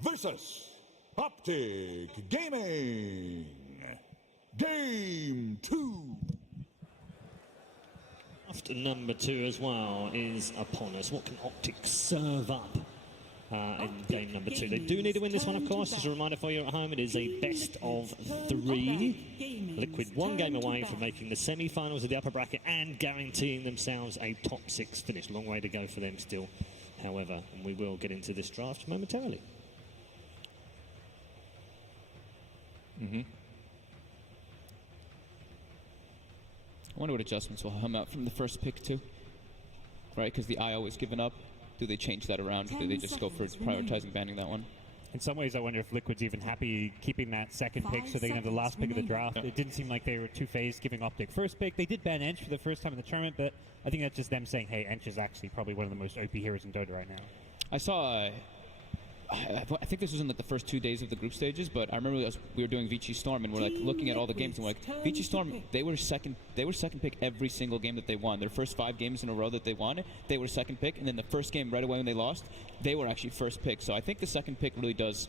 versus OPTIC Gaming. Game 2. After number 2 as well is upon us. What can OPTIC serve up in game number 2? They do need to win this one, of course. Just a reminder for you at home, it is a best of 3. Liquid 1 game away from making the semi-finals of the upper bracket and guaranteeing themselves a top 6 finish. Long way to go for them still, however, and we will get into this draft momentarily. I wonder what adjustments will come out from the first pick too, right? Because the IO is given up. Do they change that around? Do they just go for prioritizing banning that one? In some ways, I wonder if Liquid's even happy keeping that second pick so they can have the last pick of the draft. It didn't seem like they were too-phased giving OPTIC first pick. They did ban Ench for the first time in the tournament, but I think that's just them saying, hey, Ench is actually probably one of the most OP heroes in Dota right now. I saw... I think this was in like the first 2 days of the group stages, but I remember we were doing Vici Storm and we're like looking at all the games and we're like, Vici Storm, they were second pick every single game that they won. Their first 5 games in a row that they won, they were second pick, and then the first game right away when they lost, they were actually first pick. So I think the second pick really does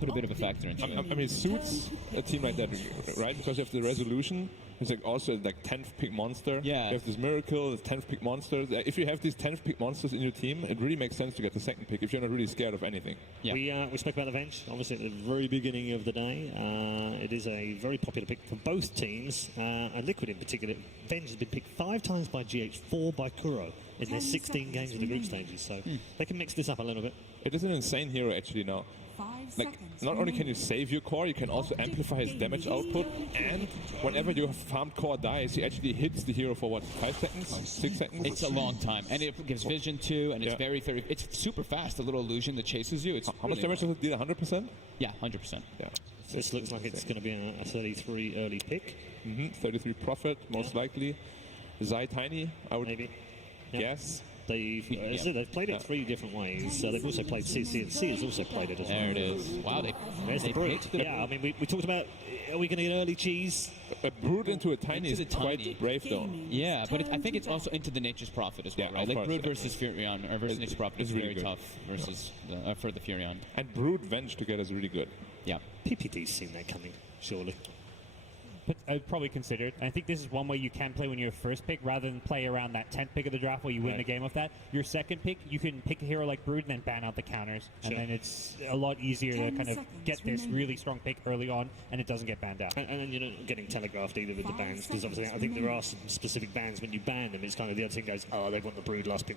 put a bit of a factor into it. I mean, it suits a team like that, right? Because you have the resolution. It's like also like 10th pick monster. Yeah. You have this miracle, this 10th pick monsters. If you have these 10th pick monsters in your team, it really makes sense to get the second pick if you're not really scared of anything. Yeah. We spoke about the Venge, obviously, at the very beginning of the day. It is a very popular pick for both teams, and Liquid in particular. Venge has been picked 5 times by GH, 4 by Kuro in their 16 games of the group stages, so they can mix this up a little bit. It is an insane hero actually now. Like, not only can you save your core, you can also amplify his damage output, and whenever your farmed core dies, he actually hits the hero for what, 5 seconds? 6 seconds? It's a long time, and it gives vision too, and it's very, it's super fast, the little illusion that chases you. It's how much damage does it deal? 100%? Yeah, 100%. Yeah. So this looks like it's going to be a 33 early pick. 33 profit, most likely. Zai Tiny, I would guess. They've played it 3 different ways. So they've also played CC, and C has also played it as well. There it is. Wow, there's the Brood. Yeah, I mean, we talked about, are we going to get early cheese? A Brood into a Tiny is quite brave, though. Yeah, but I think it's also into the Nature's Prophet as well, right? Like Brood versus Furion, or versus Nature's Prophet is really very tough versus for the Furion. And Brood Venge together is really good. Yeah. PPD's seen that coming, surely. But I'd probably consider it. I think this is one way you can play when you're first pick, rather than play around that 10th pick of the draft where you win the game with that. Your second pick, you can pick a hero like Brood and then ban out the counters. And then it's a lot easier to kind of get this really strong pick early on, and it doesn't get banned out. And then you're not getting telegraphed either with the bans, because obviously I think there are some specific bans when you ban them. It's kind of the other thing goes, oh, they want the Brood last pick,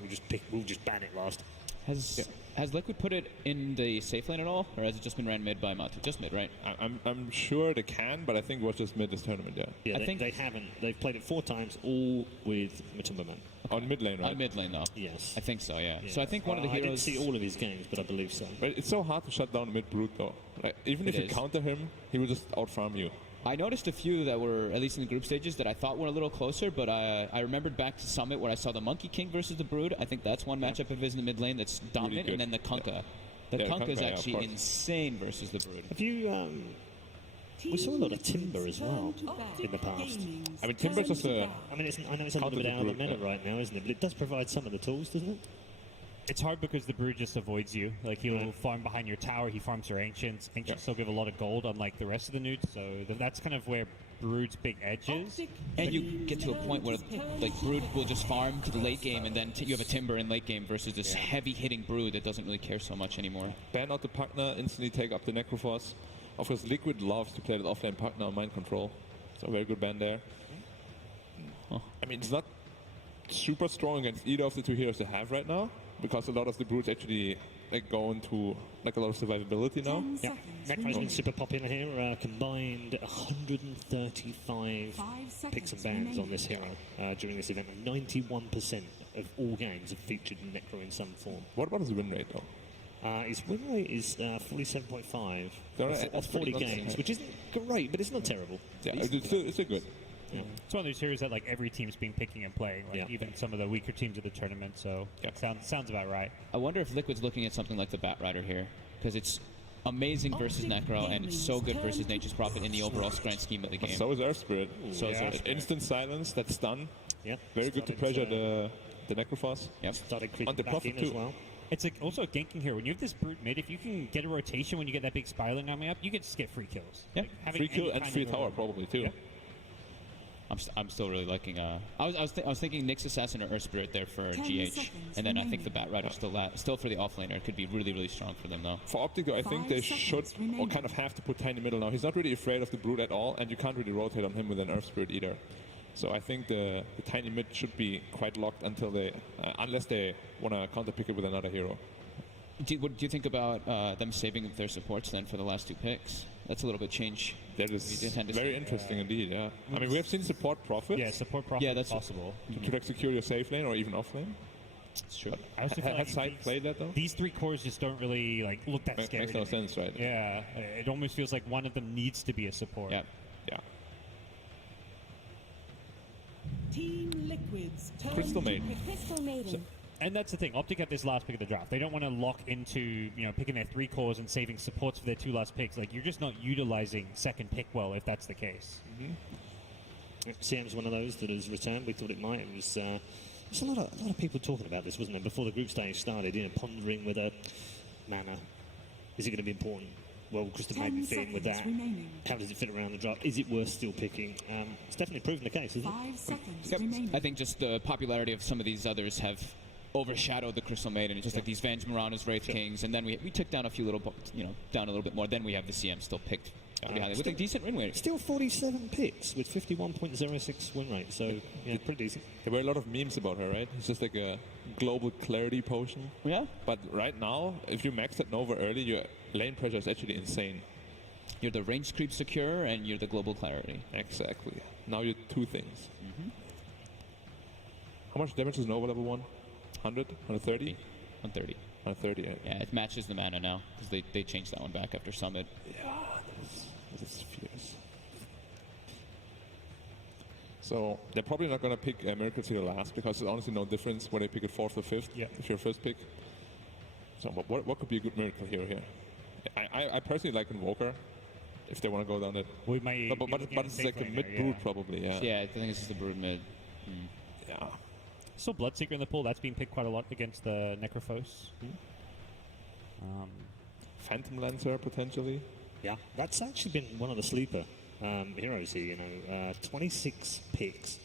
we'll just ban it last. Has Liquid put it in the safe lane at all, or has it just been ran mid by Matu? Just mid, right? I'm sure they can, but I think it was just mid this tournament, Yeah, I think they haven't. They've played it 4 times, all with Matumba Man. On mid lane, right? On mid lane, though. Yes. I think so, yeah. So I think one of the heroes... I didn't see all of his games, but I believe so. But it's so hard to shut down mid Brood, though. Like, even if you counter him, he will just out-farm you. I noticed a few that were, at least in the group stages, that I thought were a little closer, but I remembered back to Summit where I saw the Monkey King versus the Brood. I think that's one matchup of his in the mid lane that's dominant, really, and then the Kunkka. The Kunkka is actually insane versus the Brood. Have you... we saw a lot of Timber as well in the past. I mean, Timber's just a... I know it's a little bit out of the meta right now, isn't it? But it does provide some of the tools, doesn't it? It's hard because the Brood just avoids you. Like, he'll farm behind your tower, he farms your Ancients. Ancients still give a lot of gold, unlike the rest of the nudes, so that's kind of where Brood's big edge is. And you get to a point where, like, Brood will just farm to the late game, and then you have a Timber in late game versus this heavy-hitting Brood that doesn't really care so much anymore. Ban out the partner, instantly take up the Necroforce. Of course, Liquid loves to play that offlane partner on mind control. So a very good ban there. I mean, it's not super strong against either of the 2 heroes they have right now, because a lot of the Broods actually go into a lot of survivability now. Yeah, Necro's been super popular here. Combined 135 picks and bans on this hero during this event. 91% of all games have featured Necro in some form. What about his win rate, though? His win rate is 47.5 off 40 games, which isn't great, but it's not terrible. Yeah, it's still good. Yeah. It's one of those heroes that every team's been picking and playing, even some of the weaker teams of the tournament, so sounds about right. I wonder if Liquid's looking at something like the Bat Rider here, because it's amazing versus Necro, and it's so good versus Nature's Prophet in the overall grand scheme of the game. So is Earth Spirit. So is Earth Spirit. Instant silence, that's stun. Yeah. Very good to pressure the Necroforce. Yep. Started creeping back in as well. It's like also ganking here. When you have this brute mid, if you can get a rotation when you get that big spiraling army up, you can just get free kills. Yeah. Like, having Free kill any and kind free of tower a- probably too. Yeah. I'm still really liking. I was thinking Nyx Assassin or Earth Spirit there for 10 GH, seconds and then I think the remaining. Bat Rider still for the offlaner could be really really strong for them though. For Optic, I think 5 they should seconds or remaining. kind of have to put Tiny middle now. He's not really afraid of the Brute at all, and you can't really rotate on him with an Earth Spirit either. So I think the Tiny mid should be quite locked until they, unless they want to counter pick it with another hero. What do you think about them saving their supports then for the last 2 picks? That's a little bit change. That is We intend to very see- interesting indeed. Yeah, I mean we have seen support profit Yeah, support profit Yeah, is that's- possible. to like secure your safe lane or even off lane. It's true. I also feel Has like Side played that though? these 3 cores just don't really like look that scary. Makes no to me. sense, right? Yeah, it almost feels like one of them needs to be a support. Yeah. Yeah. Team Liquid's turn Crystal to Maiden. pick. Crystal Maiden. And that's the thing. Optic at this last pick of the draft. They don't want to lock into picking their 3 cores and saving supports for their 2 last picks. Like you're just not utilizing second pick well if that's the case. CM's one of those that has returned. We thought it might. It was there's a lot of people talking about this, wasn't there, before the group stage started? Pondering whether mana is it going to be important? Well, Crystal 10 Maiden fit in with seconds that. remaining. How does it fit around the draft? Is it worth still picking? It's definitely proven the case, isn't it? 5 seconds Yep. remaining. I think just the popularity of some of these others have overshadowed the Crystal Maiden. It's just like these Venge Marauders, Wraith Kings, and then we took down a few little, down a little bit more. Then we have the CM still picked pretty highly with a decent win rate. Still 47 picks with 51.06 win rate, so yeah, pretty decent. There were a lot of memes about her, right? It's just like a global clarity potion. Yeah. But right now, if you max at Nova early, your lane pressure is actually insane. You're the range creep secure, and you're the global clarity. Exactly. Now you're 2 things. How much damage is Nova level 1? 100? 130? 130. 130, yeah. Yeah, it matches the mana now because they changed that one back after Summit. That is fierce. So they're probably not going to pick Miracle Seeder last because there's honestly no difference whether they pick it 4th or 5th Yeah. if you're first pick. So what could be a good Miracle hero here? I personally like Invoker if they want to go down that. We might. No, but be looking at it's safe like a lane mid there, brood probably, yeah. Yeah, I think this is the Brood mid. Yeah. Still Bloodseeker in the pool. That's being picked quite a lot against the Necrophos. Phantom Lancer potentially. Yeah, that's actually been one of the sleeper heroes here, 26 picks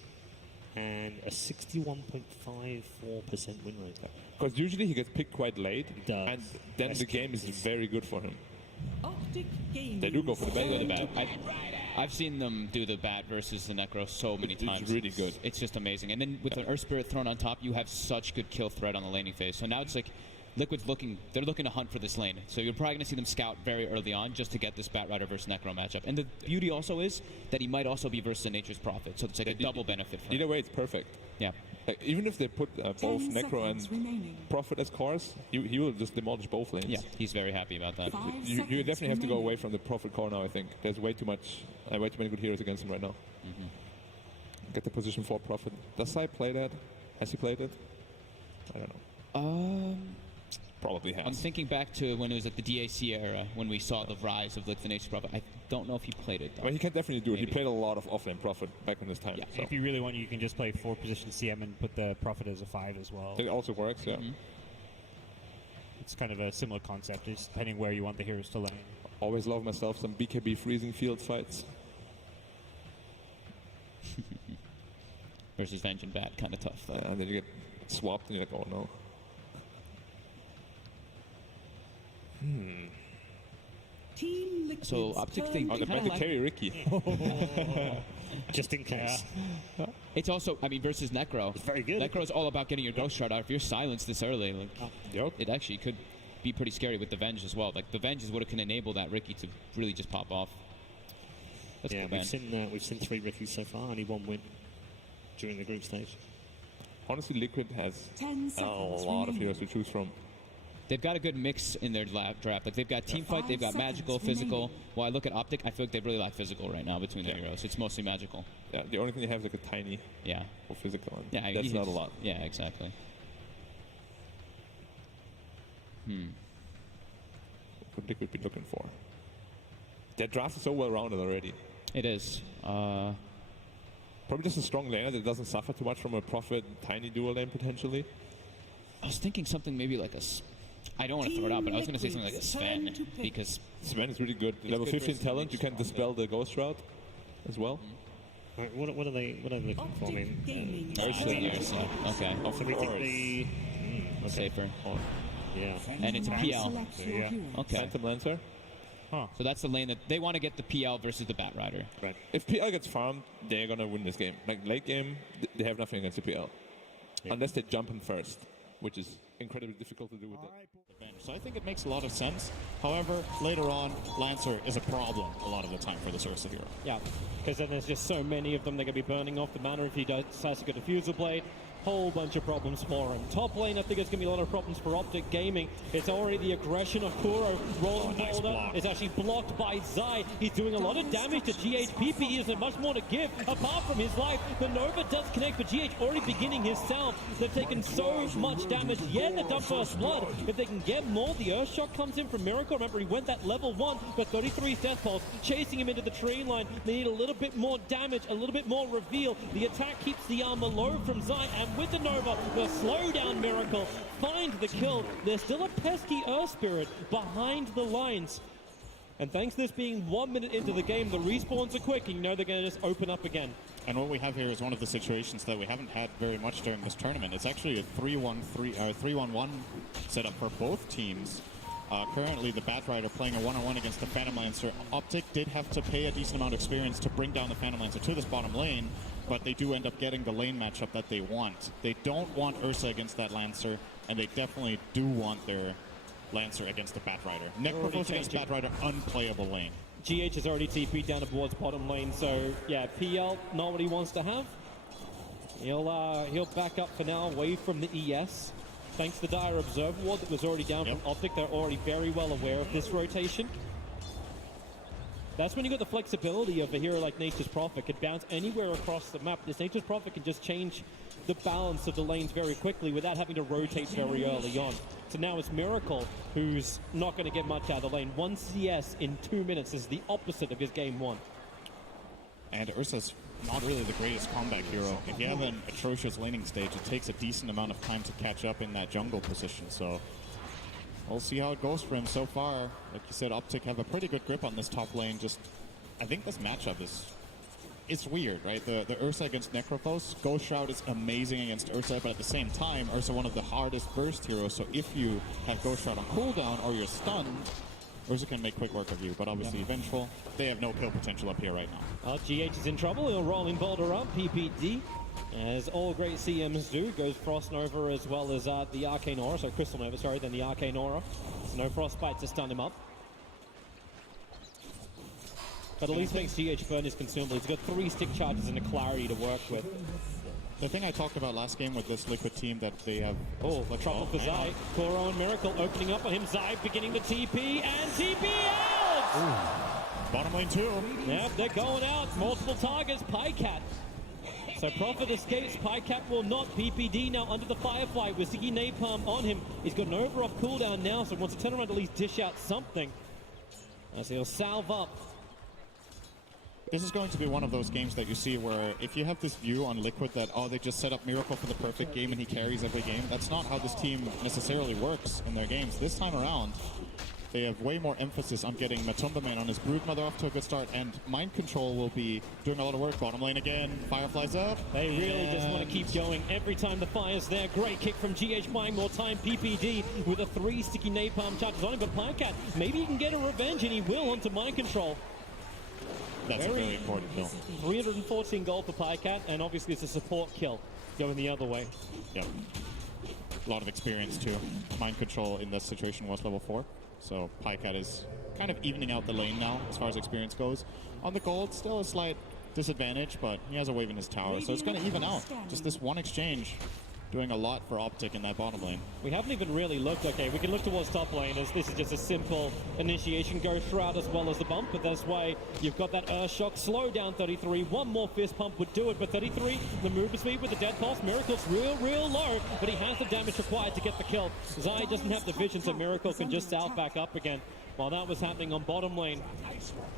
and a 61.54% win rate. Because usually he gets picked quite late, does. and then Best the game is cases. very good for him. Optic Gaming. They do go for the They go the bait. bat. I've seen them do the bat versus the Necro so many It's times. really good. It's just amazing. And then with an Earth Spirit thrown on top, you have such good kill threat on the laning phase. So now it's like Liquid's they're looking to hunt for this lane. So you're probably going to see them scout very early on just to get this Bat Rider versus Necro matchup. And the beauty also is that he might also be versus Nature's Prophet. So it's like a double benefit for him. Either way, it's perfect. Yeah. Like, even if they put both 10 Necro and seconds remaining. Prophet as cores, he will just demolish both lanes. Yeah, he's very happy about that. 5 You seconds definitely have to go remaining. away from the Prophet core now, I think. There's way too many good heroes against him right now. Get the position for Prophet. Does Sai play that? Has he played it? I don't know. Probably has. I'm thinking back to when it was like the DAC era, when we saw the rise of like the Nature's Prophet. I don't know if he played it, though. Well, he can definitely do it. He Maybe. played a lot of offlane Prophet back in this time. Yeah. So. If you really want, you can just play 4 position CM and put the Prophet as a 5 as well. It also works, yeah. It's kind of a similar concept, just depending where you want the heroes to lane. Always love myself some BKB freezing field fights. Versus Venge and Bat, kind of tough, though. And then you get swapped and you're like, oh no. Team Liquid's So, Optic turn thing- Oh, to they're Kinda meant to like- carry Ricky. Just in case. It's also, I mean, versus Necro. It's very good. Necro's all about getting your Ghost Shard out. If you're silenced this early, like, Yep. it actually could be pretty scary with the Venge as well. Like, the Venge is what can enable that Ricky to really just pop off. That's Yeah, cool, we've seen 3 Rickies so far, only 1 win during the group stage. Honestly, Liquid has 10 a seconds lot of remaining. heroes to choose from. They've got a good mix in their draft. Like, they've got team fight, they've got 5 magical, seconds physical. remaining. While I look at Optic, I feel like they really lack physical right now between their heroes. It's mostly magical. Yeah, the only thing they have is like a tiny Yeah. or physical one. Yeah, That's he's- not a lot. Yeah, exactly. What Liquid be looking for? Their draft is so well rounded already. It is. Probably just a strong laner that doesn't suffer too much from a Prophet tiny dual lane potentially. I was thinking something maybe like I don't want to throw it out, but I was going to say something like Sven, because Sven is really good. Level good 15 versus talent, you can strong, dispel the Ghost Route as well. Right, what are they looking for? I Optic mean, Gaming. I think Ursa. Okay. so we take the Safer. yeah. And it's a PL. Select your Yeah. hero. Okay. Phantom Lancer. So that's the lane that they want to get the PL versus the Bat Rider. Right. If PL gets farmed, they're gonna win this game. Like late game, they have nothing against the PL. Unless they jump him first, which is incredibly difficult to do with it. So I think it makes a lot of sense. However, later on, Lancer is a problem a lot of the time for this Ursa hero. Yeah, because then there's just so many of them they're going to be burning off the mana if he decides to go Diffusal Blade. Whole bunch of problems for him. Top lane, I think it's going to be a lot of problems for Optic Gaming. It's already the aggression of Kuro. Rolling nice Boulder block. is actually blocked by Zai. He's doing a lot of damage to GH. PPD isn't much more to give apart from his life. The Nova does connect, but GH already beginning his salve. They've taken so much damage. Yeah, they've done first blood. If they can get more, the Earthshock comes in from Miracle. Remember, he went that level 1, but 33's Death Pulse, chasing him into the tree line. They need a little bit more damage, a little bit more reveal. The attack keeps the armor low from Zai, and with the Nova, the slow down Miracle, find the kill. There's still a pesky Earth Spirit behind the lines. And thanks to this being 1 minute into the game, the respawns are quick, and you know they're going to just open up again. And what we have here is one of the situations that we haven't had very much during this tournament. It's actually a 3-1-1 setup for both teams. Currently, the Bat Rider playing a one-on-one against the Phantom Lancer. Optic did have to pay a decent amount of experience to bring down the Phantom Lancer to this bottom lane, but they do end up getting the lane matchup that they want. They don't want Ursa against that Lancer, and they definitely do want their Lancer against the Bat Rider. Necrophos against Bat Rider, unplayable lane. GH has already TP'd down towards bottom lane, so yeah, PL not what he wants to have. He'll back up for now, away from the ES. Thanks to the Dire Observer Ward that was already down from Optic, they're already very well aware of this rotation. That's when you got the flexibility of a hero like Nature's Prophet. Could bounce anywhere across the map. This Nature's Prophet can just change the balance of the lanes very quickly without having to rotate very early on. So now it's Miracle, who's not going to get much out of the lane. 1 CS in 2 minutes is the opposite of his game 1. And Ursa's not really the greatest combat hero. If you have an atrocious laning stage, it takes a decent amount of time to catch up in that jungle position. So we'll see how it goes for him so far. Like you said, Optic have a pretty good grip on this top lane. Just, I think this matchup is, it's weird, right? The Ursa against Necrophos. Ghost Shroud is amazing against Ursa, but at the same time, Ursa one of the hardest burst heroes. So if you have Ghost Shroud on cooldown or you're stunned, Ursa can make quick work of you. But obviously, Vengeful, they have no kill potential up here right now. GH is in trouble. He'll rolling Boulder up. PPD, as all great CMs do, goes Frost Nova as well as the Arcane Aura. So Crystal Nova, sorry, then the Arcane Aura. So no Frostbite to stun him up. But at least makes GH burn his consumable. He's got 3 stick charges and a Clarity to work with. The thing I talked about last game with this Liquid team that they have... Oh, the trouble for Zai. Koro and Miracle opening up on him. Zai beginning the TP, and TP out! Bottom lane 2. Yep, they're going out. Multiple targets. Pycat. So Prophet escapes. Pycat will not. PPD now under the Firefly with Ziggy Napalm on him. He's got an over-off cooldown now, so wants to turn around to at least dish out something. As he'll salve up. This is going to be one of those games that you see where if you have this view on Liquid that, oh, they just set up Miracle for the perfect game and he carries every game, that's not how this team necessarily works in their games. This time around, they have way more emphasis on getting Matumba Man on his Broodmother off to a good start, and Mind Control will be doing a lot of work. Bottom lane again, Firefly's up. They really just want to keep going every time the fire's there. Great kick from GH, buying more time. PPD with a 3 sticky napalm charges on him, but Pycat, maybe he can get a revenge, and he will onto Mind Control. That's a very important kill. 314 gold for Pycat, and obviously it's a support kill going the other way. Yep. A lot of experience too. Mind Control in this situation was level 4. So Pycat is kind of evening out the lane now as far as experience goes. On the gold, still a slight disadvantage, but he has a wave in his tower, so it's going to even out. Just this one exchange doing a lot for Optic in that bottom lane. We haven't even really looked. Okay, we can look towards top lane as this is just a simple initiation Ghost Shroud as well as the bump, but that's why you've got that Earthshock. Slow down 33. One more fist pump would do it, but 33, the movement speed with the Dead Pulse. Miracle's real low, but he has the damage required to get the kill. Zai doesn't have the vision, so Miracle can just salve back up again. While that was happening on bottom lane,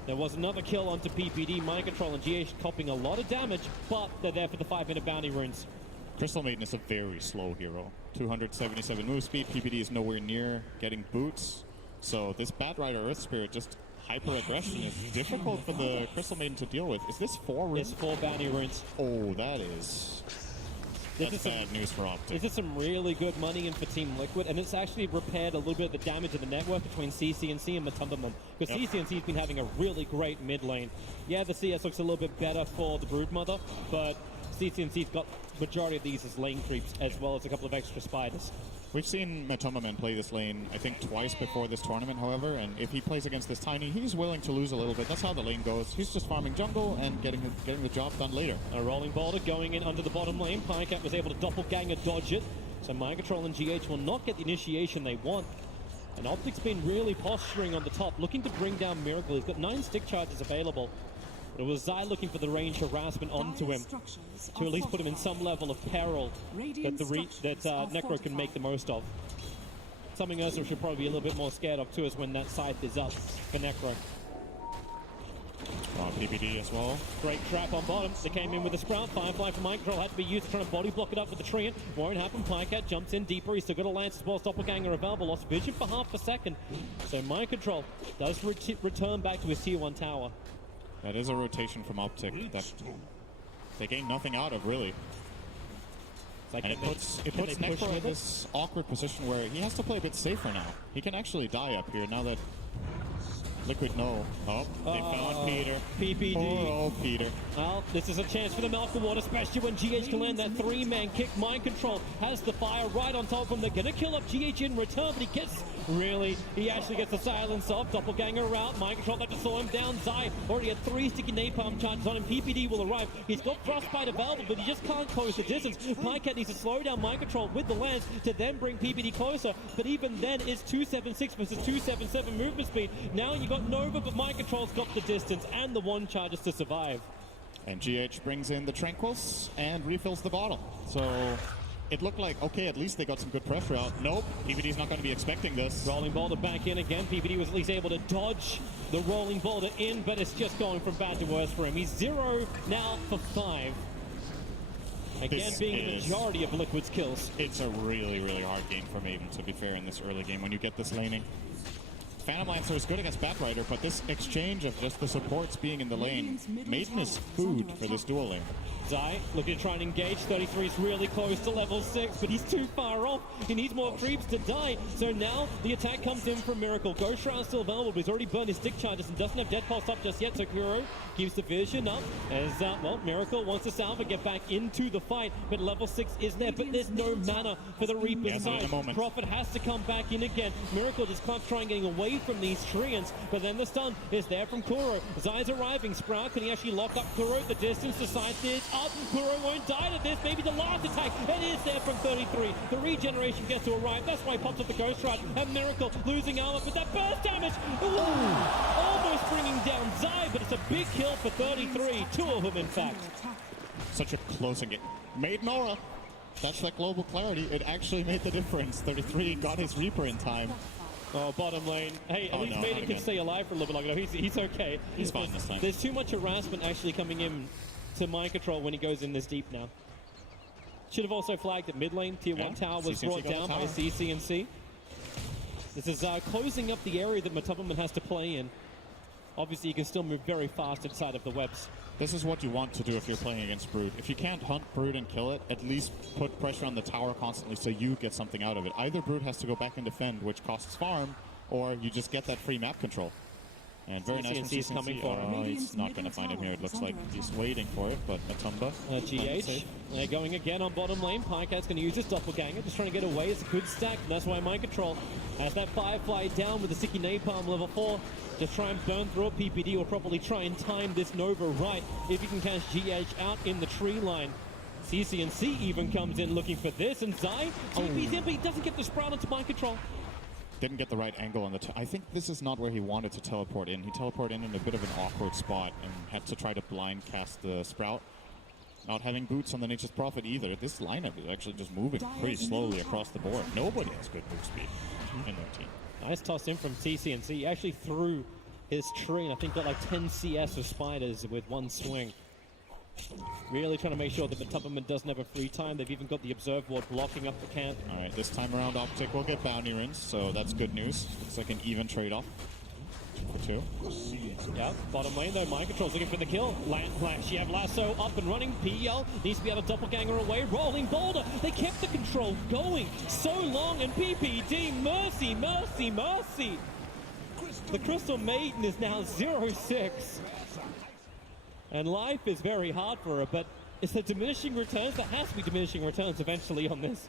there was another kill onto PPD. Mind Control and GH copping a lot of damage, but they're there for the 5-minute bounty runes. Crystal Maiden is a very slow hero. 277 move speed. PPD is nowhere near getting boots. So this Bat Rider Earth Spirit just hyper aggression is difficult for the Crystal Maiden to deal with. Is this 4 runes? It's 4 bounty runes. Oh, that's bad news for Optic. This is some really good money in for Team Liquid, and it's actually repaired a little bit of the damage of the network between CCNC and Matumbaman, because CCNC's been having a really great mid lane. Yeah, the CS looks a little bit better for the Broodmother, but CCNC's got majority of these as lane creeps, as well as a couple of extra spiders. We've seen Matumbaman play this lane, I think, twice before this tournament, however, and if he plays against this Tiny, he's willing to lose a little bit. That's how the lane goes. He's just farming jungle and getting the job done later. A rolling boulder going in under the bottom lane. Pycat was able to doppelganger dodge it, so Mind Control and GH will not get the initiation they want. And Optic's been really posturing on the top, looking to bring down Miracle. He's got 9 stick charges available. But it was Zai looking for the range harassment onto him to at least put him in some level of peril that Necro can make the most of. Something else we should probably be a little bit more scared of too is when that scythe is up for Necro. PPD as well. Great trap on bottom. They came in with a Sprout. Firefly from Mind Control had to be used to try and body block it up with the Treant. Won't happen. Pycat jumps in deeper. He's still got a Lance as well. Doppelganger available. Lost vision for half a second. So Mind Control does return back to his tier 1 tower. That is a rotation from Optic that they gain nothing out of, really. Like and it puts Necro in this awkward position where he has to play a bit safer now. He can actually die up here now that Liquid know. Oh, they found Peter. PPD. Oh, Peter. Well, this is a chance for the Malcolm Water, especially when GH can land that 3-man kick. Mind Control has the fire right on top of him. They're going to kill up GH in return, but he actually gets the silence off. Doppelganger out. Mind Control had to slow him down. Zai already had 3 sticky napalm charges on him. PPD will arrive. He's got Frostbite available, but he just can't close the distance. Pycat needs to slow down Mind Control with the lance to then bring PPD closer, but even then it's 276 versus 277 movement speed. Now you got Nova, but Mind Control's got the distance and the 1 charges to survive. And GH brings in the Tranquils and refills the bottle. So it looked like, okay, at least they got some good pressure out. Nope, PPD's not going to be expecting this. Rolling boulder back in again. PPD was at least able to dodge the rolling boulder in, but it's just going from bad to worse for him. He's 0 now for 5. Again, this being the majority of Liquid's kills. It's a really, really hard game for Maiden, to be fair, in this early game when you get this laning. Phantom Lancer is good against Bat Rider, but this exchange of just the supports being in the lane, Maiden is food for this dual lane. Zai looking to try and engage. 33 is really close to level 6, but he's too far off. He needs more creeps to die. So now the attack comes in from Miracle. Ghost Shroud still available, but he's already burned his stick charges and doesn't have Dead Pulse up just yet. So Kuro keeps the vision up as, Miracle wants to salve and get back into the fight. But level 6 is there, but there's no mana for the Reaper's side. Prophet has to come back in again. Miracle just can't try and getting away from these Treants, but then the stun is there from Kuro. Zai's arriving. Sprout, can he actually lock up Kuro? The distance, the side is up. Kuro won't die to this. Maybe the last attack. It is there from 33. The regeneration gets to arrive. That's why he pops up the Ghost Ride. And Miracle losing armor, but that burst damage. Ooh, almost bringing down Zai, but it's a big kill for 33. 2 of them, in fact. Such a close game. Maiden Aura. That's that global clarity. It actually made the difference. 33 got his Reaper in time. Oh, bottom lane. Hey, at least Maiden can stay alive for a little bit longer. He's okay. He's fine this time. There's too much harassment actually coming in to Mind Control when he goes in this deep now. Should have also flagged that mid lane. Tier 1 tower was brought down by CCNC. This is closing up the area that Matumbaman has to play in. Obviously, you can still move very fast inside of the webs. This is what you want to do if you're playing against Brood. If you can't hunt Brood and kill it, at least put pressure on the tower constantly so you get something out of it. Either Brood has to go back and defend, which costs farm, or you just get that free map control. And very nice from CCNC. Coming for him. He's not going to find him here. It looks like he's waiting for it, but Matumba. GH, they're going again on bottom lane. Pycat's going to use his doppelganger, just trying to get away. It's a good stack, and that's why Mind Control has that Firefly down with the sticky napalm level 4. Just try and burn through it. PPD will probably try and time this Nova right if he can catch GH out in the tree line. CCNC even comes in looking for this, and Zai TP's in, but he doesn't get the Sprout onto Mind Control. Didn't get the right angle on the... I think this is not where he wanted to teleport in. He teleported in a bit of an awkward spot and had to try to blind cast the Sprout. Not having boots on the Nature's Prophet either. This lineup is actually just moving pretty slowly across the board. Nobody has good move speed in their team. Nice toss in from CCNC. He actually threw his tree and I think got like 10 CS of spiders with one swing. Really trying to make sure that Matubberman doesn't have a free time. They've even got the Observe Ward blocking up the camp. All right, this time around, Optic will get bounty rings, so that's good news. It's like an even trade-off. 2 for 2. Yeah, bottom lane though, Mind Control's looking for the kill. She have Lasso up and running. PL needs to be able to doppelganger away. Rolling Boulder. They kept the control going so long, and PPD, mercy, mercy, mercy. The Crystal Maiden is now 0-6. And life is very hard for her, but it's the diminishing returns. There has to be diminishing returns eventually on this.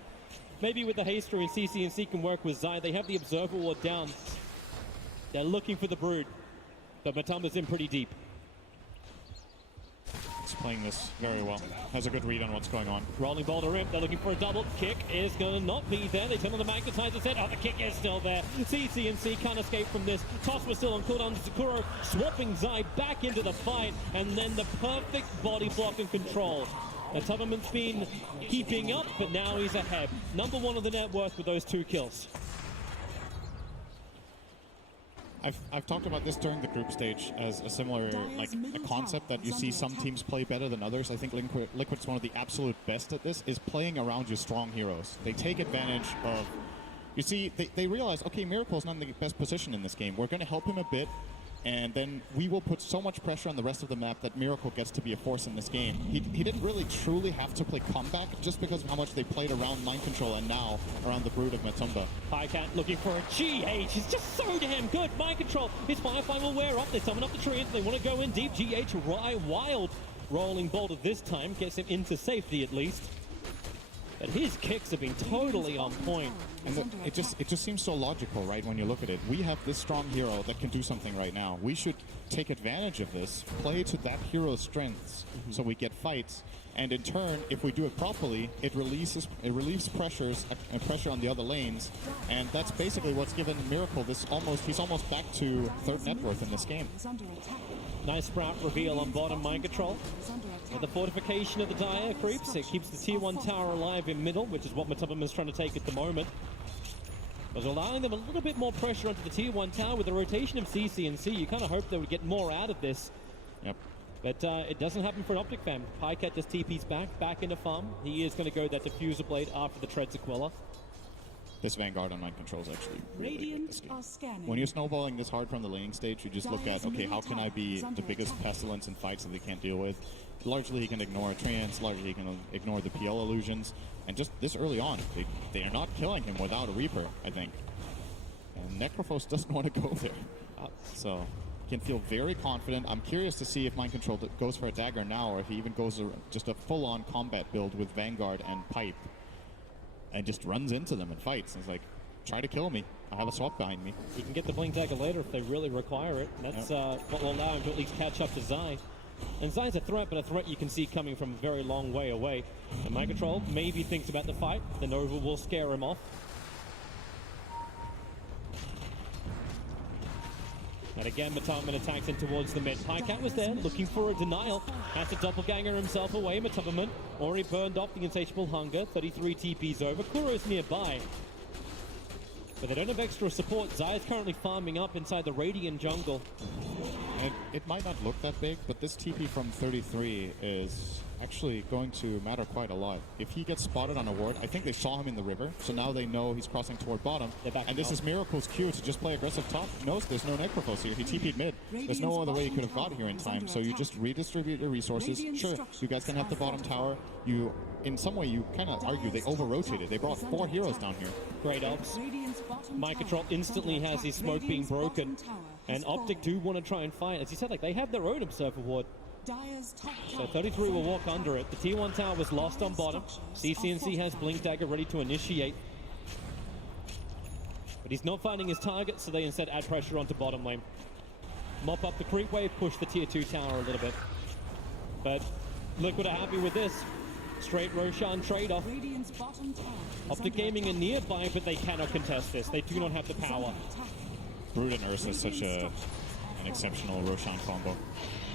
Maybe with the Haster and CCNC can work with Zai. They have the Observer Ward down. They're looking for the Brood, but Matumba's in pretty deep. He's playing this very well. Has a good read on what's going on. Rolling Boulder in. They're looking for a double. Kick is going to not be there. They turn on the magnetizer set. Oh, the kick is still there. CCNC can't escape from this. Toss was still on cooldown. Sakura swapping Zai back into the fight. And then the perfect body block and control. Now, Tubberman's been keeping up, but now he's ahead. Number 1 of the net worth with those 2 kills. I've talked about this during the group stage as a similar, like, a concept that you see some teams play better than others. I think Liquid's one of the absolute best at this, is playing around your strong heroes. They take advantage of, you see, they realize, okay, Miracle's not in the best position in this game. We're going to help him a bit, and then we will put so much pressure on the rest of the map that Miracle gets to be a force in this game. He didn't really truly have to play comeback just because of how much they played around Mind Control and now around the Brood of Matumba. Highcat looking for a GH. It's just so damn good. Mind Control. His Firefly will wear off. They summon up the treants. They want to go in deep. GH wild. Rolling Boulder this time gets him into safety at least. But his kicks have been totally on point. And look, it just seems so logical, right, when you look at it. We have this strong hero that can do something right now. We should take advantage of this, play to that hero's strengths, so we get fights. And in turn, if we do it properly, it relieves pressure on the other lanes. And that's basically what's given Miracle this he's almost back to 3rd net worth in this game. Nice Sprout reveal on bottom Mind Control. And the fortification of the Dire creeps. It keeps the tier 1 tower alive in middle, which is what Matubberman's trying to take at the moment. But allowing them a little bit more pressure onto the tier 1 tower with the rotation of CCNC. You kind of hope they would get more out of this. Yep. But it doesn't happen for an Optic fam. Highcat just TP's back into farm. He is going to go that Diffuser Blade after the Tread Sequela. This Vanguard on Mind Control is actually really good this game. Are scanning. When you're snowballing this hard from the laning stage, you just look at, okay, how can I be the biggest pestilence in fights that they can't deal with? Largely he can ignore Treants, largely he can ignore the PL illusions, and just this early on, they are not killing him without a Reaper, I think. And Necrophos doesn't want to go there. So can feel very confident. I'm curious to see if Mind Control goes for a dagger now, or if he even goes just a full-on combat build with Vanguard and Pipe, and just runs into them and fights. And it's like, try to kill me. I have a swap behind me. You can get the Blink Dagger later if they really require it. And that's what will allow him to at least catch up to Zai. And Zai's a threat, but a threat you can see coming from a very long way away. And Mind Control maybe thinks about the fight. The Nova will scare him off. And again, Matubberman attacks in towards the mid. Highcat was there, looking for a denial. Has to doppelganger himself away. Matubberman already burned off the Insatiable Hunger. 33 TPs over. Kuro's nearby. But they don't have extra support. Zai is currently farming up inside the Radiant jungle. And it might not look that big, but this TP from 33 is actually going to matter quite a lot. If he gets spotted on a ward, I think they saw him in the river, so now they know he's crossing toward bottom. And this is Miracle's cue to just play aggressive top. Knows there's no Necrophos here. He TP'd mid. There's no other way he could have got here in time, so you just redistribute your resources. Sure, you guys can have the bottom tower. You, in some way, you kind of argue they over-rotated. They brought 4 heroes down here. Great ops. Mind Control instantly has his smoke being broken. And Optic do want to try and fight. As you said, like they have their own Observer Ward. So 33 will walk under it. The T1 tower was lost on bottom. CCNC has Blink Dagger ready to initiate. But he's not finding his target, so they instead add pressure onto bottom lane. Mop up the creep wave, push the tier 2 tower a little bit. But Liquid are happy with this. Straight Roshan trade-off. Optic Gaming are nearby, but they cannot contest this. They do not have the power. Brood and Ursa is such an exceptional Roshan combo.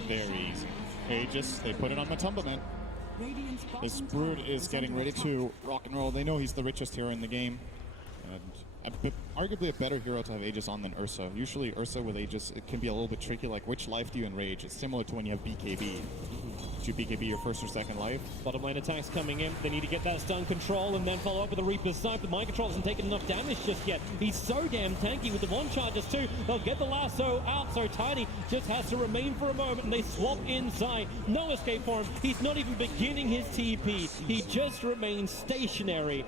Very easy. Aegis, they put it on Matumba, man. This Brood is getting ready to rock and roll. They know he's the richest hero in the game. And arguably a better hero to have Aegis on than Ursa. Usually Ursa with Aegis, it can be a little bit tricky, like which life do you enrage? It's similar to when you have BKB. to BKB your first or second life. Bottom lane attacks coming in. They need to get that stun control and then follow up with a Reaper's Sight. But Mind Control hasn't taken enough damage just yet. He's so damn tanky with the one charges too. They'll get the lasso out, so Tiny just has to remain for a moment, and they swap inside. No escape for him. He's not even beginning his TP. He just remains stationary.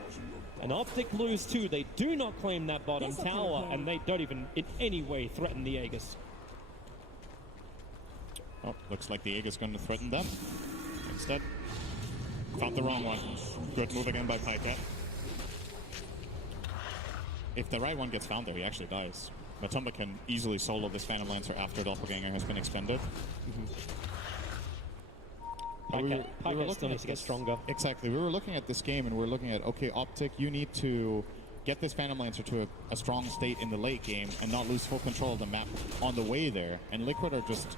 And Optic lose too. They do not claim that bottom tower, and they don't even in any way threaten the Aegis. Oh, looks like the Aegis going to threaten them. Instead, found the wrong one. Good move again by Pycat. If the right one gets found there, he actually dies. Matumba can easily solo this Phantom Lancer after Doppelganger has been expended. Pycat still needs to get stronger. Exactly. We were looking at this game and we're looking at, okay, Optic, you need to get this Phantom Lancer to a strong state in the late game and not lose full control of the map on the way there. And Liquid are just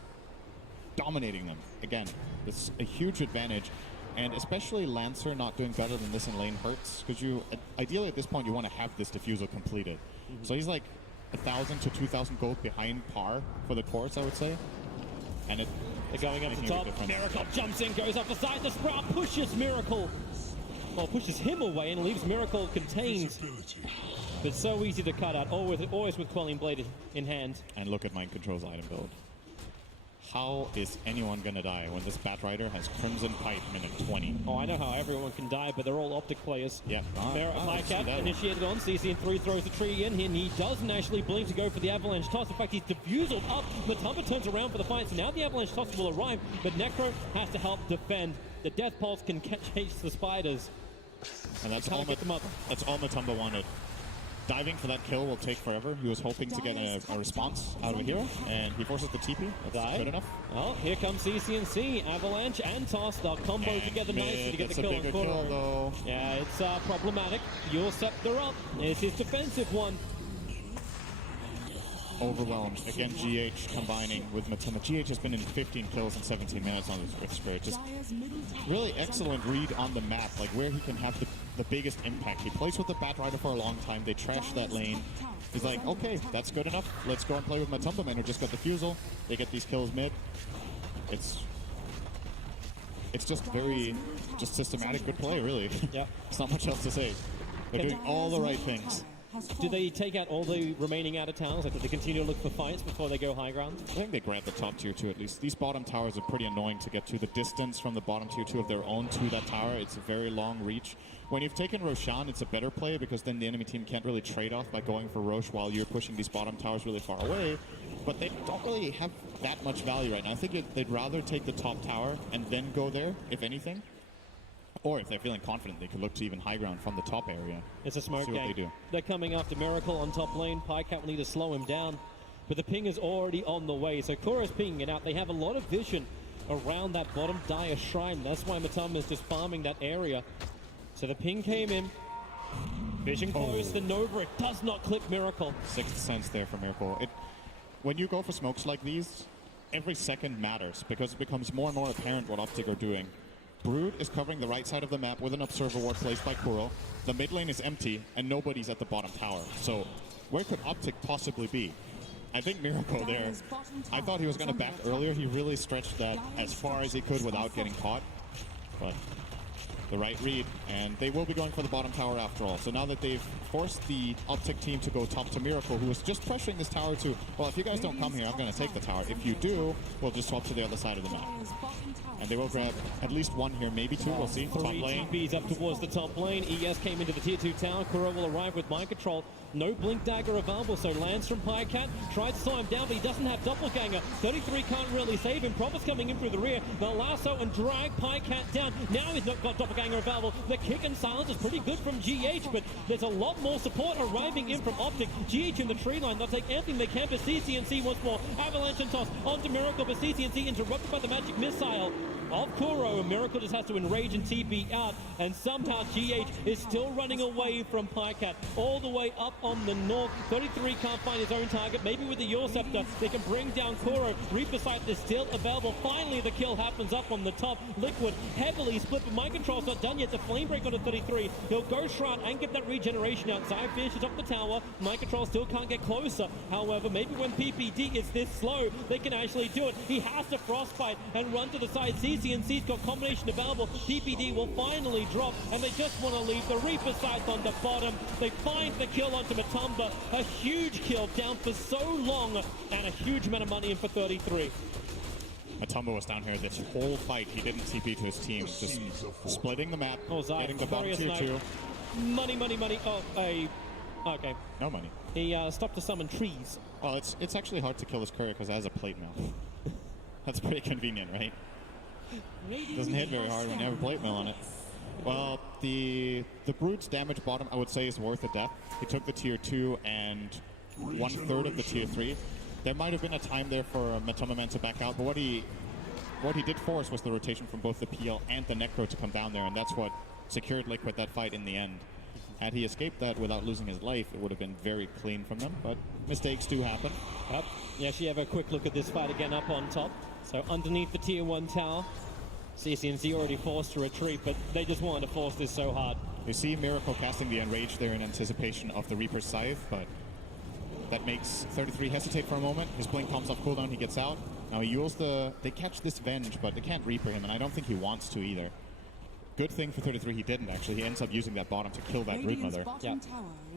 dominating them. Again, it's a huge advantage. And especially Lancer not doing better than this in lane hurts, because you ideally at this point you want to have this diffusal completed. So he's like 1,000 to 2,000 gold behind par for the course, I would say. And They're going up the top. Miracle jumps in, goes up the side. The Sprout pushes Miracle. Well, pushes him away and leaves Miracle contained. But so easy to cut out, always with Quelling Blade in hand. And look at Mind Control's item build. How is anyone gonna die when this Batrider has Crimson Pipe minute 20? Oh, I know how everyone can die, but they're all Optic players. Yeah. Pycat initiated on. CCN3 throws the tree in, and he doesn't actually blink to go for the Avalanche Toss. In fact, he's diffusal up. Matumba turns around for the fight, so now the Avalanche Toss will arrive, but Necro has to help defend. The Death Pulse can chase the spiders. And that's all Matumba wanted. Diving for that kill will take forever. He was hoping to get a response out of a hero, and he forces the TP. That's good enough. Oh, here comes CCNC. Avalanche and Toss. They'll combo And together nicely to get the it's a kill on bigger Kuro. kill, though. Yeah, it's problematic. Your Scepter up. It's his defensive one. Overwhelmed. Again, GH combining with Matumba. GH has been in 15 kills in 17 minutes on this Rift Spray. Just really excellent read on the map, like where he can have the biggest impact. He plays with the Batrider for a long time. They trash that lane. He's like, okay, that's good enough. Let's go and play with Matumba Man, who just got the Fusel. They get these kills mid. It's just very systematic, good play, really. Yeah. There's not much else to say. They're doing all the right things. Do they take out all the remaining out of towns? Like, do they continue to look for fights before they go high ground? I think they grab the top tier 2 at least. These bottom towers are pretty annoying to get to. The distance from the bottom tier 2 of their own to that tower, it's a very long reach. When you've taken Roshan, it's a better play because then the enemy team can't really trade off by going for Rosh while you're pushing these bottom towers really far away. But they don't really have that much value right now. I think they'd rather take the top tower and then go there, if anything. Or if they're feeling confident, they could look to even high ground from the top area. It's a smoke See what gang. they do. They're coming after Miracle on top lane. Pycat will need to slow him down. But the ping is already on the way. So Kuro's pinging it out. They have a lot of vision around that bottom Dire Shrine. That's why Matumba is just farming that area. So the ping came in. Vision close, the Nova. It does not click Miracle. Sixth sense there for Miracle. When you go for smokes like these, every second matters because it becomes more and more apparent what Optic are doing. Brood is covering the right side of the map with an Observer Ward placed by Kuro. The mid lane is empty, and nobody's at the bottom tower. So, where could Optic possibly be? I think Miracle there. I thought he was going to back earlier. He really stretched that as far as he could without getting caught. But the right read, and they will be going for the bottom tower after all. So now that they've forced the Optic team to go top to Miracle, who was just pressuring this tower to, well, if you guys don't come here, I'm going to take the tower. If you do, we'll just swap to the other side of the map. And they will grab at least one here, maybe two. We'll see. Top Three lane. TPs up towards the top lane. ES came into the tier 2 tower. Kuro will arrive with Mind Control. No Blink Dagger available, so lands from Pycat. Tries to slow him down, but he doesn't have Doppelganger. 33 can't really save him. Prophet's coming in through the rear. They'll lasso and drag Pycat down. Now he's not got Doppelganger available. The kick and silence is pretty good from GH, but there's a lot more support arriving in from Optic. GH in the tree line. They'll take anything they can, but CCNC once more. Avalanche and toss onto Miracle, but CCNC interrupted by the magic missile of Kuro. Miracle just has to enrage and TP out, and somehow GH is still running away from Pycat all the way up on the north. 33 can't find his own target. Maybe with the Your Scepter they can bring down Kuro. Reaper Sight is still available. Finally the kill happens up on the top. Liquid heavily split, but Mind Control Control's not done yet. The Flame Break onto 33. He'll go Shroud and get that regeneration out. Zai finishes up the tower. Mind Control still can't get closer. However, maybe when PPD is this slow, they can actually do it. He has to Frostbite and run to the side. CCNC's got combination available. PPD will finally drop, and they just want to leave the Reaper Scythe on the bottom. They find the kill onto Matumba. A huge kill down for so long, and a huge amount of money in for 33. Matumba was down here this whole fight. He didn't TP to his team. Just splitting the map, Oh, Zai, getting the bottom tier Glorious 2. Knight. Money, money, money. Oh, okay. No money. He stopped to summon trees. Well, it's actually hard to kill this courier because it has a plate mill. That's pretty convenient, right? Doesn't hit very hard when you have a plate mill on it. Well, the Brute's damage bottom, I would say, is worth a death. He took the tier 2 and 1/3 of the tier 3. There might have been a time there for Matumba Man to back out, but what he did force was the rotation from both the PL and the Necro to come down there, and that's what secured Liquid that fight in the end. Had he escaped that without losing his life, it would have been very clean from them, but mistakes do happen. Yep. Yeah, she have a quick look at this fight again up on top. So underneath the tier 1 tower, CCNC already forced to retreat, but they just wanted to force this so hard. You see Miracle casting the Enrage there in anticipation of the Reaper's Scythe, but that makes 33 hesitate for a moment. His blink comes off cooldown, he gets out. Now he yules they catch this Venge, but they can't Reaper him, and I don't think he wants to either. Good thing for 33 he didn't, actually. He ends up using that bottom to kill that Broodmother. Yeah.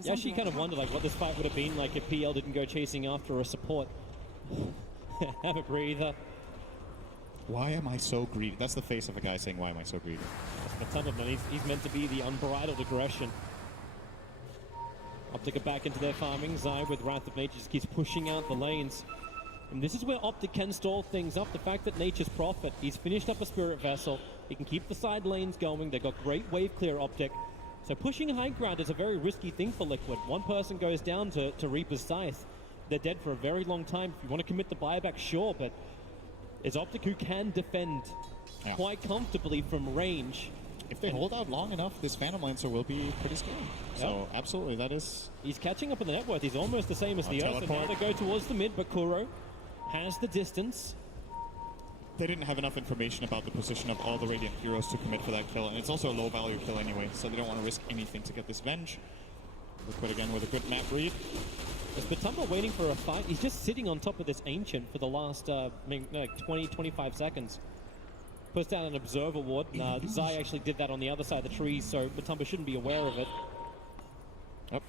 Yeah, she kind of wondered like what this fight would have been like if PL didn't go chasing after a support. Have a breather. Why am I so greedy? That's the face of a guy saying, why am I so greedy? That's Matumba, man. He's meant to be the unbridled aggression. Optic are back into their farming. Zai with Wrath of Nature just keeps pushing out the lanes. And this is where Optic can stall things up. The fact that Nature's Prophet, he's finished up a Spirit Vessel. He can keep the side lanes going. They've got great wave clear Optic. So pushing high ground is a very risky thing for Liquid. One person goes down to Reaper's Scythe. They're dead for a very long time. If you want to commit the buyback, sure, but it's Optic who can defend quite comfortably from range. If they hold out long enough, this Phantom Lancer will be pretty scary. So, absolutely, that is... He's catching up on the net worth. He's almost the same as the Ursa. Now they go towards the mid, but Kuro has the distance. They didn't have enough information about the position of all the Radiant heroes to commit for that kill, and it's also a low-value kill anyway, so they don't want to risk anything to get this Venge. Liquid again with a good map read. Is Matumba waiting for a fight? He's just sitting on top of this Ancient for the last 20-25 seconds. Puts down an Observer Ward. Zai actually did that on the other side of the trees, so Matumba shouldn't be aware of it. Yep.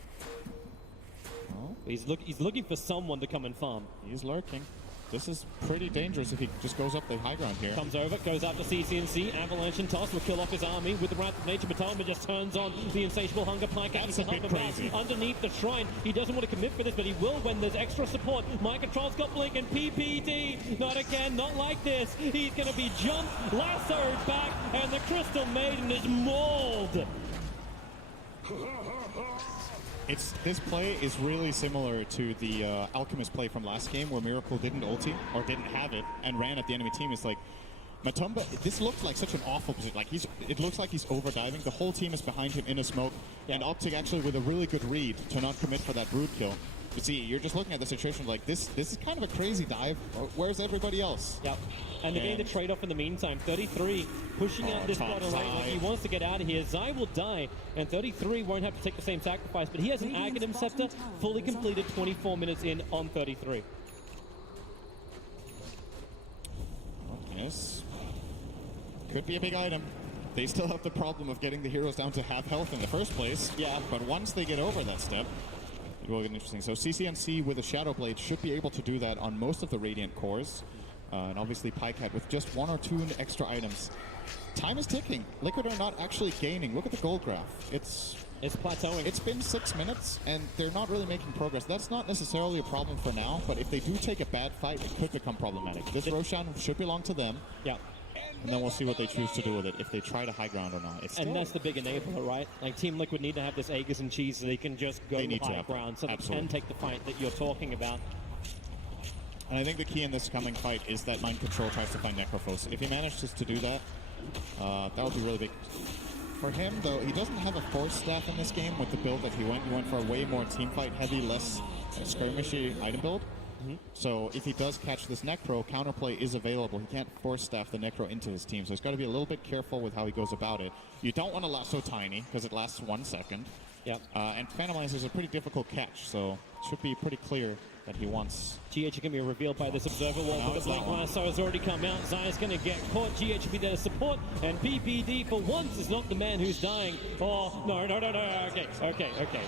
Oh. He's looking for someone to come and farm. He's lurking. This is pretty dangerous if he just goes up the high ground here. Comes over, goes out to CCNC, Avalanche and Toss will kill off his army with the Wrath of Nature. Matumba just turns on the Insatiable Hunger Pike. That's a bit crazy. Underneath the shrine, he doesn't want to commit for this, but he will when there's extra support. Mind Control's got Blink and PPD. Not again, not like this. He's going to be jumped, lassoed back, and the Crystal Maiden is mauled. This play is really similar to the Alchemist play from last game where Miracle didn't ulti, or didn't have it, and ran at the enemy team. It's like, Matumba, this looks like such an awful position. Like it looks like he's overdiving. The whole team is behind him in a smoke, and Optic actually with a really good read to not commit for that Brood kill. But see, you're just looking at the situation like this is kind of a crazy dive. Where's everybody else? Yep. And they're getting the trade-off in the meantime. 33 pushing out this bottom lane like he wants to get out of here. Zai will die, and 33 won't have to take the same sacrifice, but he has an Aghanim Scepter fully completed 24 minutes in on 33. Yes. Could be a big item. They still have the problem of getting the heroes down to half health in the first place. Yeah. But once they get over that step, it will get interesting. So CCNC with a Shadow Blade should be able to do that on most of the Radiant cores. And obviously Pycat with just 1 or 2 extra items. Time is ticking. Liquid are not actually gaining. Look at the gold graph. It's plateauing. It's been 6 minutes, and they're not really making progress. That's not necessarily a problem for now, but if they do take a bad fight, it could become problematic. This Roshan should belong to them. Yeah. And then we'll see what they choose to do with it, if they try to high ground or not. And that's the big enabler, right? Like Team Liquid need to have this Aegis and cheese so they can just go high ground, so they can take the fight that you're talking about. And I think the key in this coming fight is that Mind Control tries to find Necrophos. If he manages to do that, that would be really big. For him, though, he doesn't have a Force Staff in this game with the build that he went. He went for a way more teamfight heavy, less skirmishy item build. So if he does catch this Necro, counterplay is available. He can't force staff the Necro into his team, so he's got to be a little bit careful with how he goes about it. You don't want to lasso Tiny, because it lasts 1 second. Yep. And Phantom Lance is a pretty difficult catch, so it should be pretty clear that he wants... GH are going to be revealed by this Observer Wall, but the Blink Lasso has already come out. Zai's going to get caught. GH will be there to support, and PPD for once is not the man who's dying. Oh, no. Okay.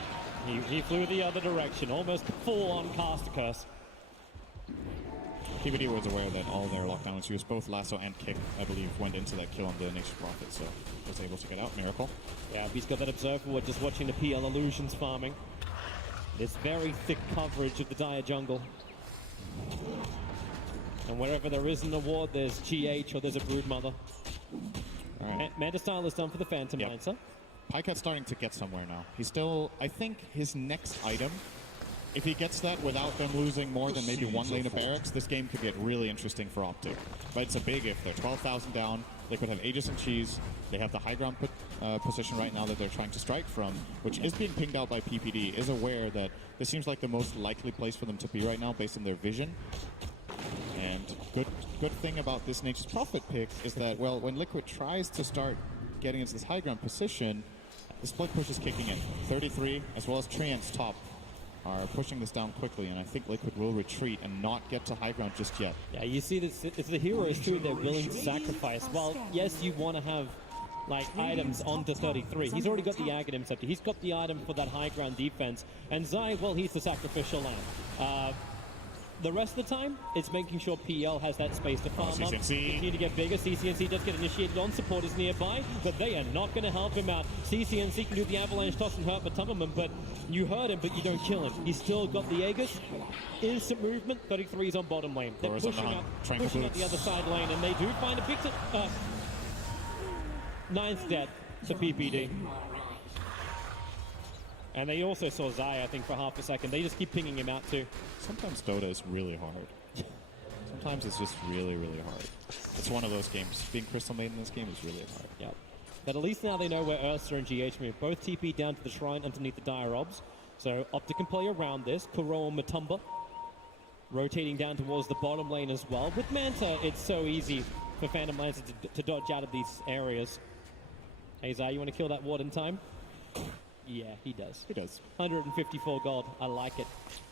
He flew the other direction, almost full-on cast a curse. PPD was aware that all their lockdowns used both lasso and kick, I believe, went into that kill on the Nature's Prophet, so was able to get out. Miracle. Yeah, he's got that Observer. We're just watching the PL Illusions farming. This very thick coverage of the Dire jungle. And wherever there is an award, there's GH or there's a Broodmother. All right. Manta Style is done for the Phantom Lancer. Pycat's starting to get somewhere now. He's still, I think his next item, if he gets that without them losing more than maybe one lane of barracks, this game could get really interesting for Optic. But it's a big if. They're 12,000 down. They could have Aegis and Cheese. They have the high ground position right now that they're trying to strike from, which is being pinged out by PPD, is aware that this seems like the most likely place for them to be right now based on their vision. And good thing about this Nature's Prophet pick is that, well, when Liquid tries to start getting into this high ground position, the split push is kicking in. 33, as well as Treant's top, are pushing this down quickly, and I think Liquid will retreat and not get to high ground just yet. Yeah, you see this, it's the heroes too, they're willing to sacrifice. Well, yes, you want to have like items onto 33. He's already got the Aghanim Scepter. He's got the item for that high ground defense. And Zai, well, he's the sacrificial lamb. The rest of the time, it's making sure PL has that space to farm up, continue to get bigger. CCNC does get initiated on, supporters nearby, but they are not going to help him out. CCNC can do the avalanche toss and hurt Matumberman, but you hurt him, but you don't kill him. He's still got the Aegis. Instant movement, 33 is on bottom lane. They're pushing up the other side lane, and they do find a big... ninth death to PPD. And they also saw Zai, I think, for half a second. They just keep pinging him out, too. Sometimes Dota is really hard. Sometimes it's just really, really hard. It's one of those games. Being Crystal Maiden in this game is really hard. Yep. But at least now they know where Ursa and GH move. Both TP down to the shrine underneath the Dire Obs. So Optic can play around this. Kuro and Matumba rotating down towards the bottom lane as well. With Manta, it's so easy for Phantom Lancer to dodge out of these areas. Hey, Zai, you want to kill that ward in time? Yeah, he does. He does. 154 gold. I like it.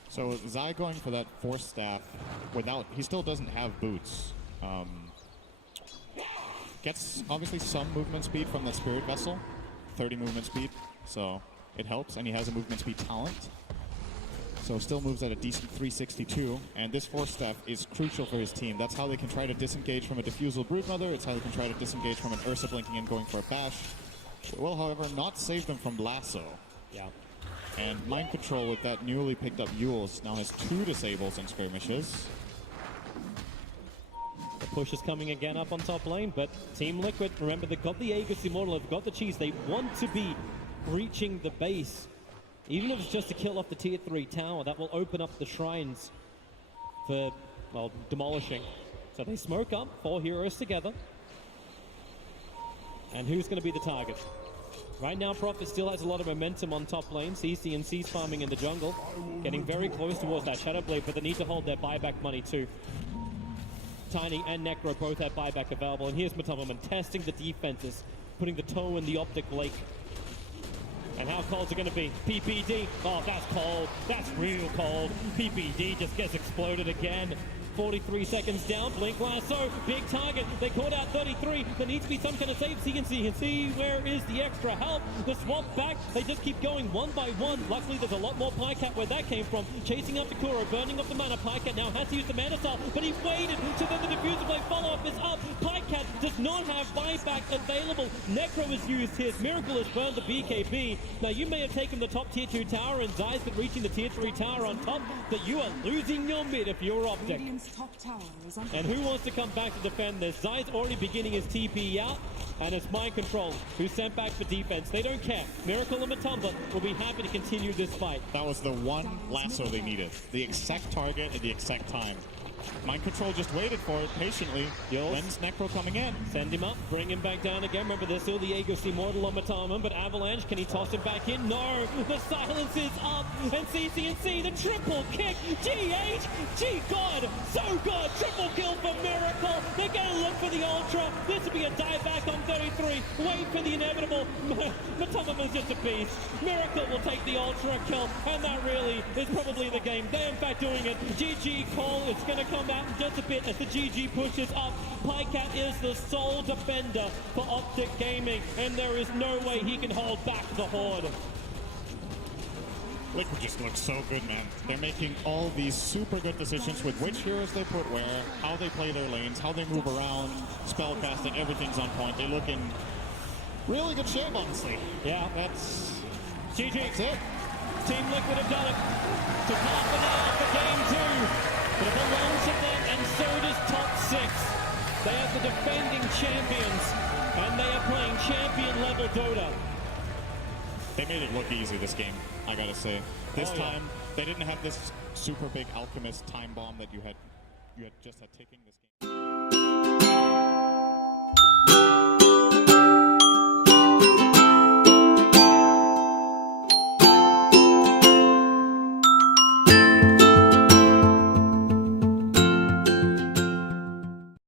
So Zai going for that Force Staff without... He still doesn't have boots. Gets obviously some movement speed from that Spirit Vessel. 30 movement speed. So it helps. And he has a movement speed talent. So still moves at a decent 362. And this Force Staff is crucial for his team. That's how they can try to disengage from a Diffusal Broodmother. It's how they can try to disengage from an Ursa blinking and going for a bash. It will, however, not save them from Lasso. Yeah. And Mind Control with that newly picked up Yules now has 2 disables and skirmishes. The push is coming again up on top lane, but Team Liquid, remember, they've got the Aegis Immortal, they've got the cheese. They want to be breaching the base. Even if it's just to kill off the tier 3 tower, that will open up the shrines for, well, demolishing. So they smoke up, 4 heroes together. And who's going to be the target? Right now, Prophet still has a lot of momentum on top lane. CCNC's farming in the jungle, getting very close towards that Shadow Blade, but they need to hold their buyback money too. Tiny and Necro both have buyback available, and here's Matumberman testing the defenses, putting the toe in the Optic Lake. And how cold's it going to be? PPD, oh, that's cold. That's real cold. PPD just gets exploded again. 43 seconds down, Blink Lasso, big target, they caught out 33, there needs to be some kind of save. CNC, where is the extra help? The swap back, they just keep going one by one. Luckily there's a lot more Pycat where that came from, chasing up the Kuro, burning up the mana. Pycat now has to use the Mana Style, but he waited, so then the Diffuser Blade follow-up is up. Pycat does not have buyback available. Necro is used here, Miracle has burned the BKB. Now you may have taken the top tier 2 tower and Zai's been reaching the tier 3 tower on top, but you are losing your mid if you're Optic. And who wants to come back to defend this? Zai's already beginning his TP out, and it's Mind Control who's sent back for defense. They don't care. Miracle and Matumba will be happy to continue this fight. That was the one lasso they needed. The exact target at the exact time. Mind Control just waited for it patiently. Yours. When's Necro coming in? Send him up, bring him back down again. Remember, there's still the Aegis Immortal on Matama, but Avalanche, can he toss him back in? No! The silence is up, and CCNC, the triple kick! GH! Gee God! So good! Triple kill for Miracle! They're gonna look for the Ultra! This will be a dive back on 33. Wait for the inevitable. Matama is just a beast. Miracle will take the Ultra kill, and that really is probably the game. They're in fact doing it. GG Cole is gonna come back in just a bit as the GG pushes up. Pycat is the sole defender for Optic Gaming, and there is no way he can hold back the Horde. Liquid just looks so good, man. They're making all these super good decisions with which heroes they put where, how they play their lanes, how they move around, spellcasting, everything's on point. They look in really good shape, honestly. Yeah, That's GG. That's it. Team Liquid have done it to half an hour for game 2. But it belongs to them, and so does top 6. They are the defending champions, and they are playing champion level Dota. They made it look easy this game, I gotta say. This Oh, yeah. time, they didn't have this super big alchemist time bomb that you had just had ticking this game.